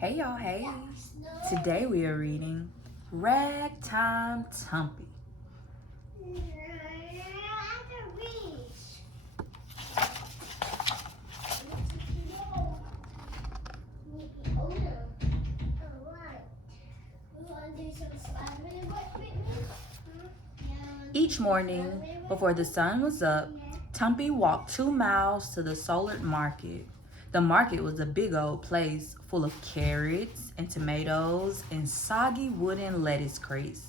Hey y'all, hey. Today we are reading Ragtime Tumpie. Each morning, before the sun was up, Tumpie walked 2 miles to the Solar Market. The market was a big old place full of carrots and tomatoes and soggy wooden lettuce crates.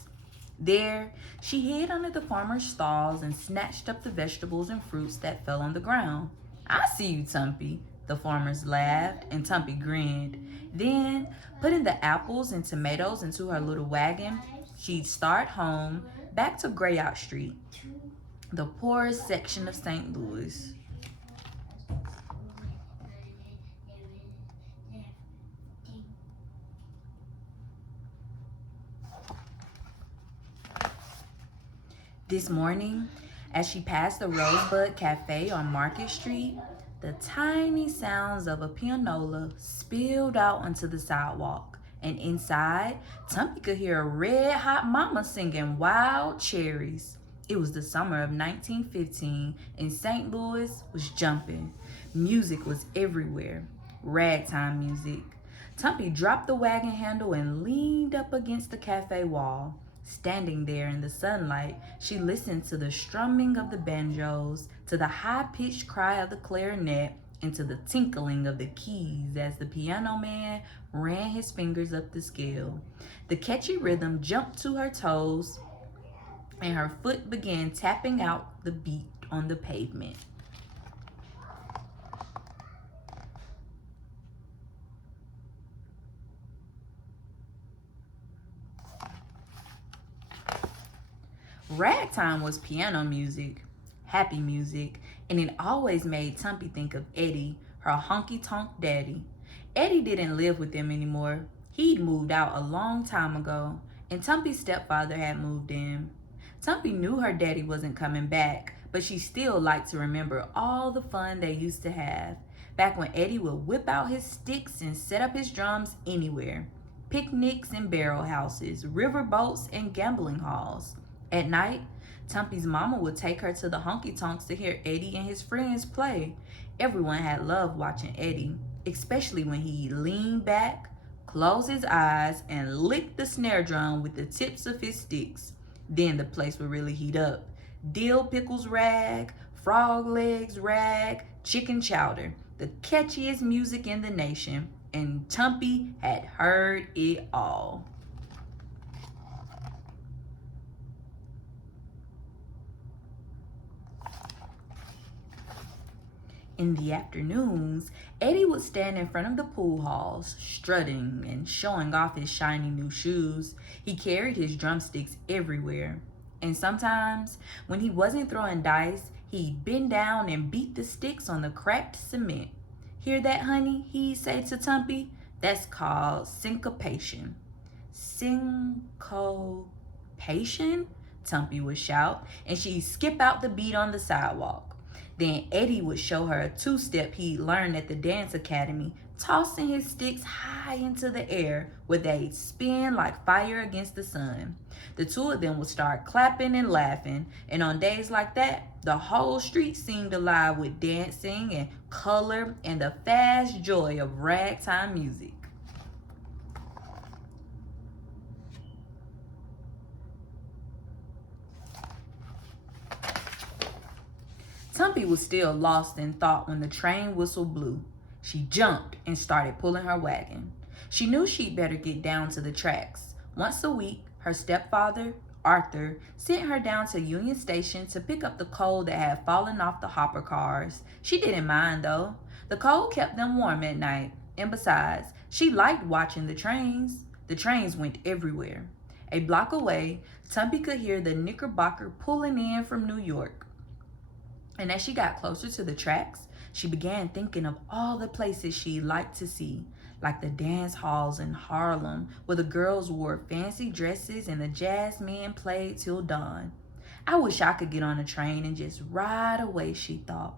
There, she hid under the farmer's stalls and snatched up the vegetables and fruits that fell on the ground. I see you, Tumpie, the farmers laughed, and Tumpie grinned. Then, putting the apples and tomatoes into her little wagon, she'd start home back to Grayot Street, the poorest section of St. Louis. This morning, as she passed the Rosebud Cafe on Market Street, the tiny sounds of a pianola spilled out onto the sidewalk, and inside, Tumpie could hear a red-hot mama singing Wild Cherries. It was the summer of 1915, and St. Louis was jumping. Music was everywhere. Ragtime music. Tumpie dropped the wagon handle and leaned up against the cafe wall. Standing there in the sunlight, she listened to the strumming of the banjos, to the high-pitched cry of the clarinet, and to the tinkling of the keys as the piano man ran his fingers up the scale. The catchy rhythm jumped to her toes, and her foot began tapping out the beat on the pavement. Ragtime was piano music, happy music, and it always made Tumpie think of Eddie, her honky-tonk daddy. Eddie didn't live with them anymore. He'd moved out a long time ago, and Tumpie's stepfather had moved in. Tumpie knew her daddy wasn't coming back, but she still liked to remember all the fun they used to have, back when Eddie would whip out his sticks and set up his drums anywhere. Picnics and barrel houses, river boats and gambling halls. At night, Tumpie's mama would take her to the honky tonks to hear Eddie and his friends play. Everyone had loved watching Eddie, especially when he'd lean back, close his eyes, and lick the snare drum with the tips of his sticks. Then the place would really heat up. Dill pickles rag, frog legs rag, chicken chowder, the catchiest music in the nation, and Tumpie had heard it all. In the afternoons, Eddie would stand in front of the pool halls, strutting and showing off his shiny new shoes. He carried his drumsticks everywhere. And sometimes, when he wasn't throwing dice, he'd bend down and beat the sticks on the cracked cement. Hear that, honey? He'd say to Tumpie. That's called syncopation. Syncopation? Tumpie would shout, and she'd skip out the beat on the sidewalk. Then Eddie would show her a two-step he'd learned at the dance academy, tossing his sticks high into the air where they'd spin like fire against the sun. The two of them would start clapping and laughing, and on days like that, the whole street seemed alive with dancing and color and the fast joy of ragtime music. Tumpie was still lost in thought when the train whistle blew. She jumped and started pulling her wagon. She knew she'd better get down to the tracks. Once a week, her stepfather, Arthur, sent her down to Union Station to pick up the coal that had fallen off the hopper cars. She didn't mind, though. The coal kept them warm at night, and besides, she liked watching the trains. The trains went everywhere. A block away, Tumpie could hear the Knickerbocker pulling in from New York. And as she got closer to the tracks, she began thinking of all the places she'd like to see, like the dance halls in Harlem, where the girls wore fancy dresses and the jazz men played till dawn. I wish I could get on a train and just ride away, she thought,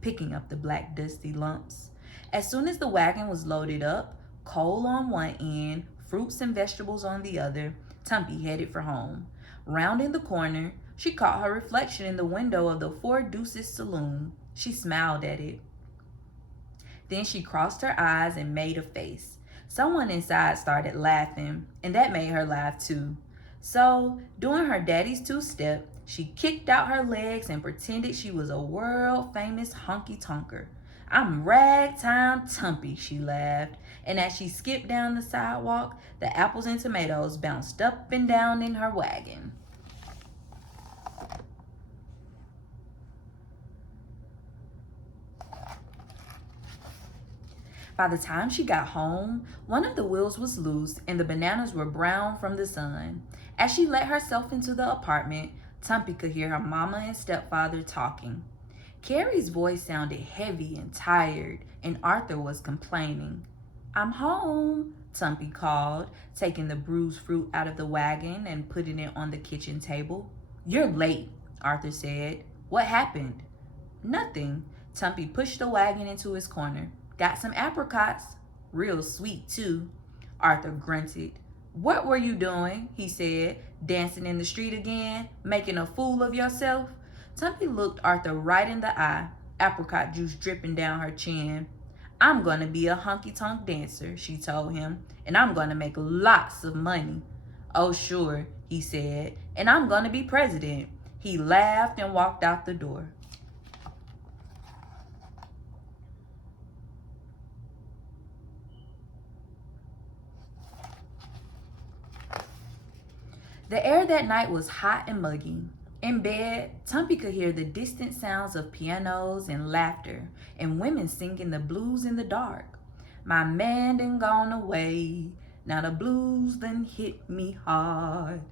picking up the black dusty lumps. As soon as the wagon was loaded up, Coal on one end, fruits and vegetables on the other, Tumpie headed for home. Rounding the corner, she caught her reflection in the window of the Four Deuces saloon. She smiled at it. Then she crossed her eyes and made a face. Someone inside started laughing, and that made her laugh too. So, doing her daddy's two-step, she kicked out her legs and pretended she was a world-famous honky-tonker. I'm Ragtime Tumpie, she laughed, and as she skipped down the sidewalk, the apples and tomatoes bounced up and down in her wagon. By the time she got home, one of the wheels was loose and the bananas were brown from the sun. As she let herself into the apartment, Tumpie could hear her mama and stepfather talking. Carrie's voice sounded heavy and tired, and Arthur was complaining. I'm home, Tumpie called, taking the bruised fruit out of the wagon and putting it on the kitchen table. You're late, Arthur said. What happened? Nothing. Tumpie pushed the wagon into his corner. Got some apricots. Real sweet, too. Arthur grunted. What were you doing? He said. Dancing in the street again? Making a fool of yourself? Tumpie looked Arthur right in the eye, apricot juice dripping down her chin. I'm going to be a honky-tonk dancer, she told him, and I'm going to make lots of money. Oh, sure, he said, and I'm going to be president. He laughed and walked out the door. The air that night was hot and muggy. In bed, Tumpie could hear the distant sounds of pianos and laughter and women singing the blues in the dark. My man done gone away, now the blues done hit me hard.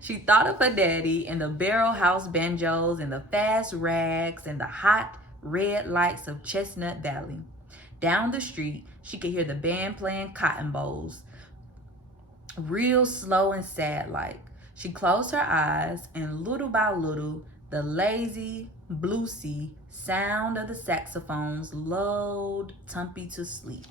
She thought of her daddy and the barrel house banjos and the fast rags and the hot red lights of Chestnut Valley. Down the street, she could hear the band playing Cotton Bowls, real slow and sad like. She closed her eyes, and little by little, the lazy, bluesy sound of the saxophones lulled Tumpie to sleep.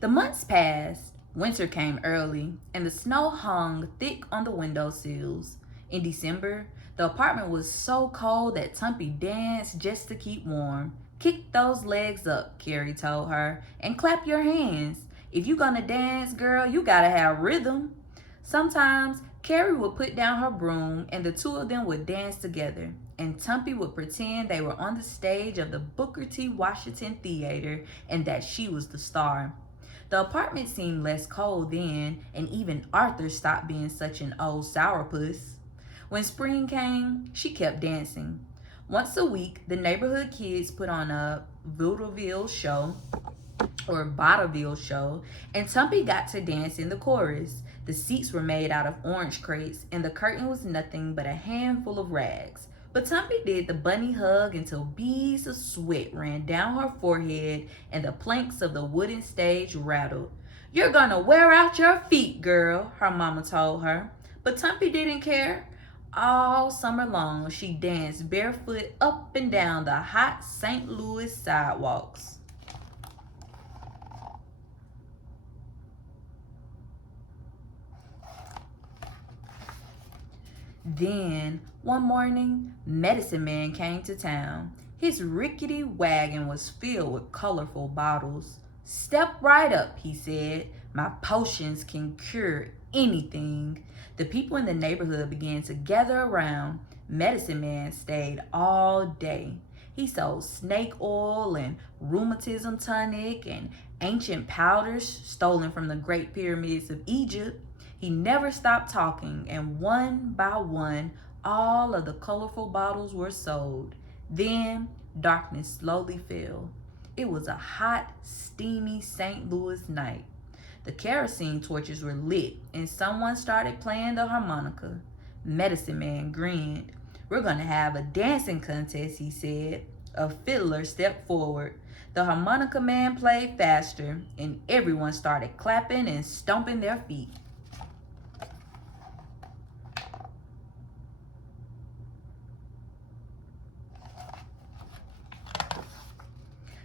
The months passed. Winter came early, and the snow hung thick on the windowsills. In December, the apartment was so cold that Tumpie danced just to keep warm. Kick those legs up, Carrie told her, and clap your hands. If you gonna dance, girl, you gotta have rhythm. Sometimes, Carrie would put down her broom and the two of them would dance together, and Tumpie would pretend they were on the stage of the Booker T. Washington Theater and that she was the star. The apartment seemed less cold then, and even Arthur stopped being such an old sourpuss. When spring came, she kept dancing. Once a week, the neighborhood kids put on a vaudeville show, and Tumpie got to dance in the chorus. The seats were made out of orange crates, and the curtain was nothing but a handful of rags. But Tumpie did the bunny hug until beads of sweat ran down her forehead and the planks of the wooden stage rattled. You're gonna wear out your feet, girl, her mama told her. But Tumpie didn't care. All summer long, she danced barefoot up and down the hot St. Louis sidewalks. Then, one morning, Medicine Man came to town. His rickety wagon was filled with colorful bottles. Step right up, he said. My potions can cure anything. The people in the neighborhood began to gather around. Medicine Man stayed all day. He sold snake oil and rheumatism tonic and ancient powders stolen from the Great Pyramids of Egypt. He never stopped talking, and one by one, all of the colorful bottles were sold. Then darkness slowly fell. It was a hot, steamy St. Louis night. The kerosene torches were lit, and someone started playing the harmonica. Medicine Man grinned. We're going to have a dancing contest, he said. A fiddler stepped forward. The harmonica man played faster, and everyone started clapping and stomping their feet.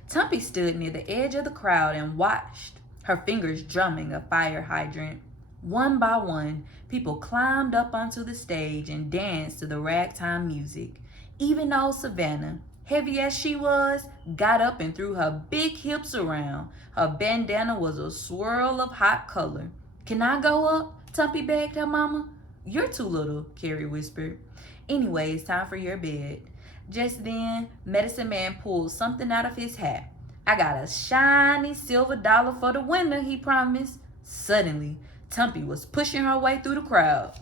Tumpie stood near the edge of the crowd and watched, her fingers drumming a fire hydrant. One by one, people climbed up onto the stage and danced to the ragtime music. Even old Savannah, heavy as she was, got up and threw her big hips around. Her bandana was a swirl of hot color. "Can I go up?" Tumpie begged her mama. "You're too little," Carrie whispered. "Anyway, it's time for your bed." Just then, Medicine Man pulled something out of his hat. "I got a shiny silver dollar for the winner," he promised. Suddenly, Tumpie was pushing her way through the crowd.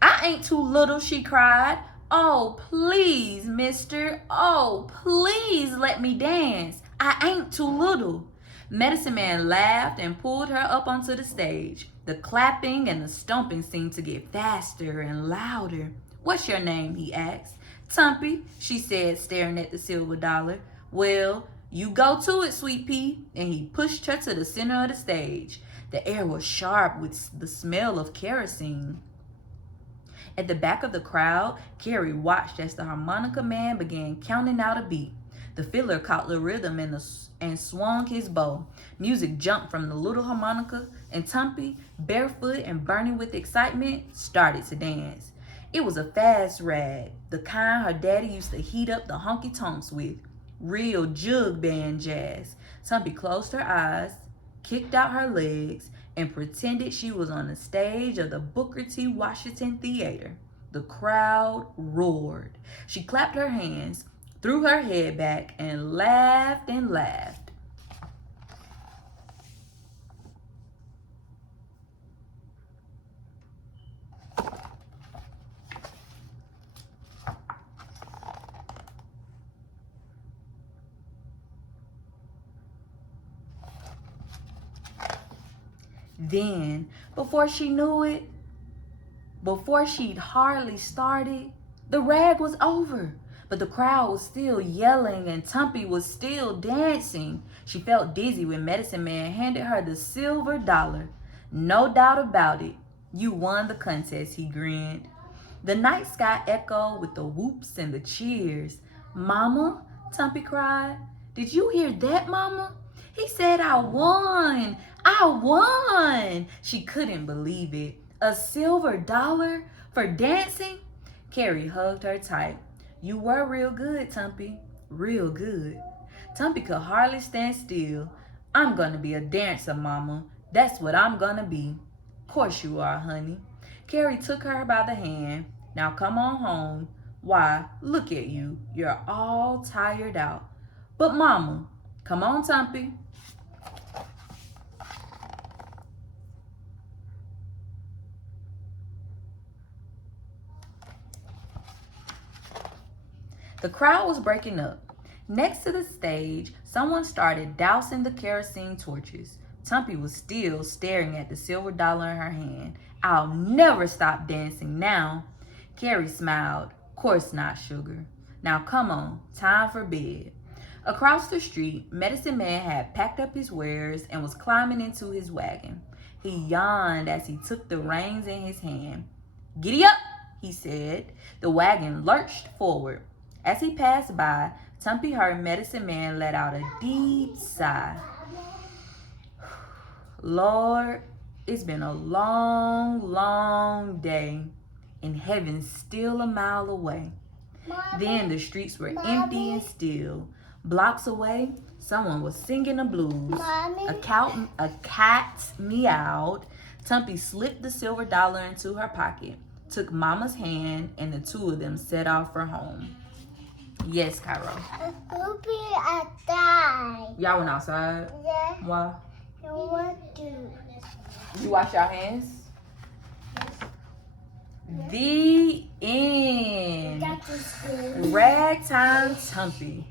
"I ain't too little," she cried. "Oh, please, mister. Oh, please let me dance. I ain't too little." Medicine Man laughed and pulled her up onto the stage. The clapping and the stomping seemed to get faster and louder. "What's your name?" he asked. "Tumpie," she said, staring at the silver dollar. "Well, you go to it, sweet pea." And he pushed her to the center of the stage. The air was sharp with the smell of kerosene. At the back of the crowd, Carrie watched as the harmonica man began counting out a beat. The fiddler caught the rhythm and swung his bow. Music jumped from the little harmonica, and Tumpie, barefoot and burning with excitement, started to dance. It was a fast rag, the kind her daddy used to heat up the honky-tonks with. Real jug band jazz. Tumpie closed her eyes, kicked out her legs, and pretended she was on the stage of the Booker T. Washington Theater. The crowd roared. She clapped her hands, threw her head back, and laughed and laughed. Then, before she'd hardly started, the rag was over. But the crowd was still yelling and Tumpie was still dancing. She felt dizzy when Medicine Man handed her the silver dollar. "No doubt about it. You won the contest," he grinned. The night sky echoed with the whoops and the cheers. "Mama," Tumpie cried. "Did you hear that, Mama? He said I won. I won." She couldn't believe it. A silver dollar for dancing? Carrie hugged her tight. "You were real good, Tumpie. Real good." Tumpie could hardly stand still. "I'm gonna be a dancer, Mama. That's what I'm gonna be." "Course you are, honey." Carrie took her by the hand. "Now come on home. Why, look at you. You're all tired out." "But Mama." "Come on, Tumpie." The crowd was breaking up. Next to the stage, someone started dousing the kerosene torches. Tumpie was still staring at the silver dollar in her hand. "I'll never stop dancing now." Carrie smiled. "Course not, sugar. Now come on, time for bed." Across the street, Medicine Man had packed up his wares and was climbing into his wagon. He yawned as he took the reins in his hand. "Giddy up," he said. The wagon lurched forward. As he passed by, Tumpie heard Medicine Man let out a deep sigh. "Lord, it's been a long, long day, and heaven's still a mile away." Mommy, then the streets were empty and still. Blocks away, someone was singing the blues. Mommy. A cat meowed. Tumpie slipped the silver dollar into her pocket, took Mama's hand, and the two of them set off for home. Yes, Cairo. We'll be outside. Y'all went outside? Yeah. Why? I want to. You wash your hands? The end. That is good. Ragtime Tumpie.